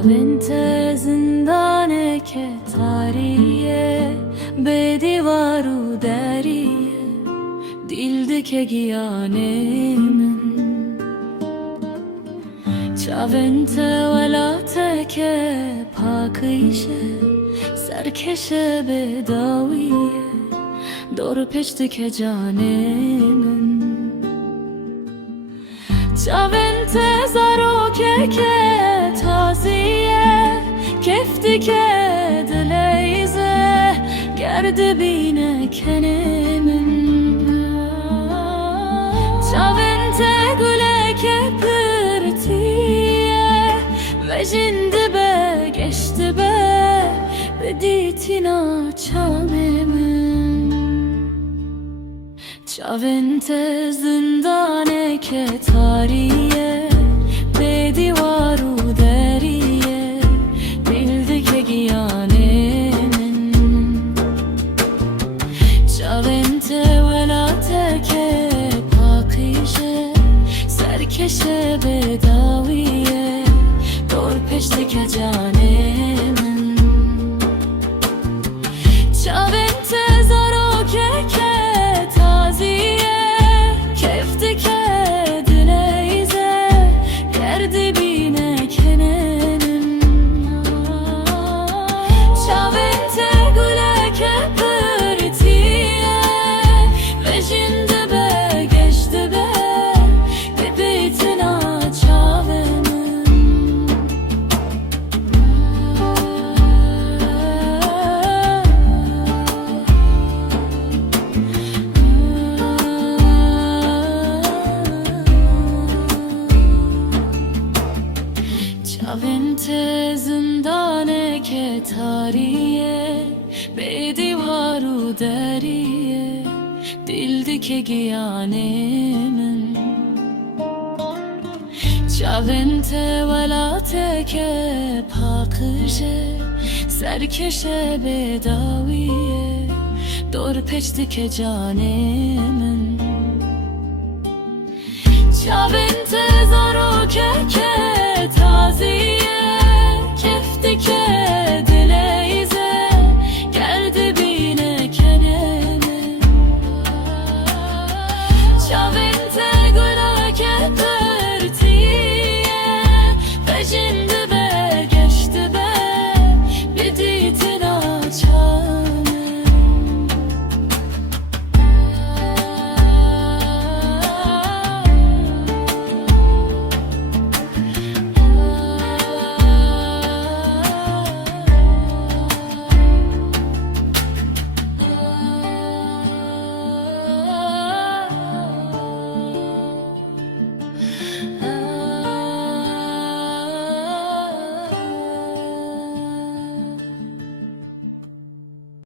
चावेंते जिंदाने के tariye bedivaru deriye dildike giyanemin चावेंते वलाते के pakişe serkeşe bedaviye doğru peştike canemin चावेंते zaro ke taziye keftike dileyze gerdibine kenemin चावेंते güle kepirtiye ve jindibe geçti be beditina çamemin चावेंते zindane ke tariye bedivaru deriye dildike giyanemin चावेंते velate ke pakişe serkeşe bedaviye dor peştike canemin चावेंते zaro ke taziye keftike dileyze gerdibine kenenin चावेंते güle kepirtiye ve jindibe geçti be bebitina çavemin चावेंते zindane ke tariye bedivaru deriye dildike giyanemin चावेंते velate ke pakişe serkeşe bedaviye dor peştike canemin चावेंते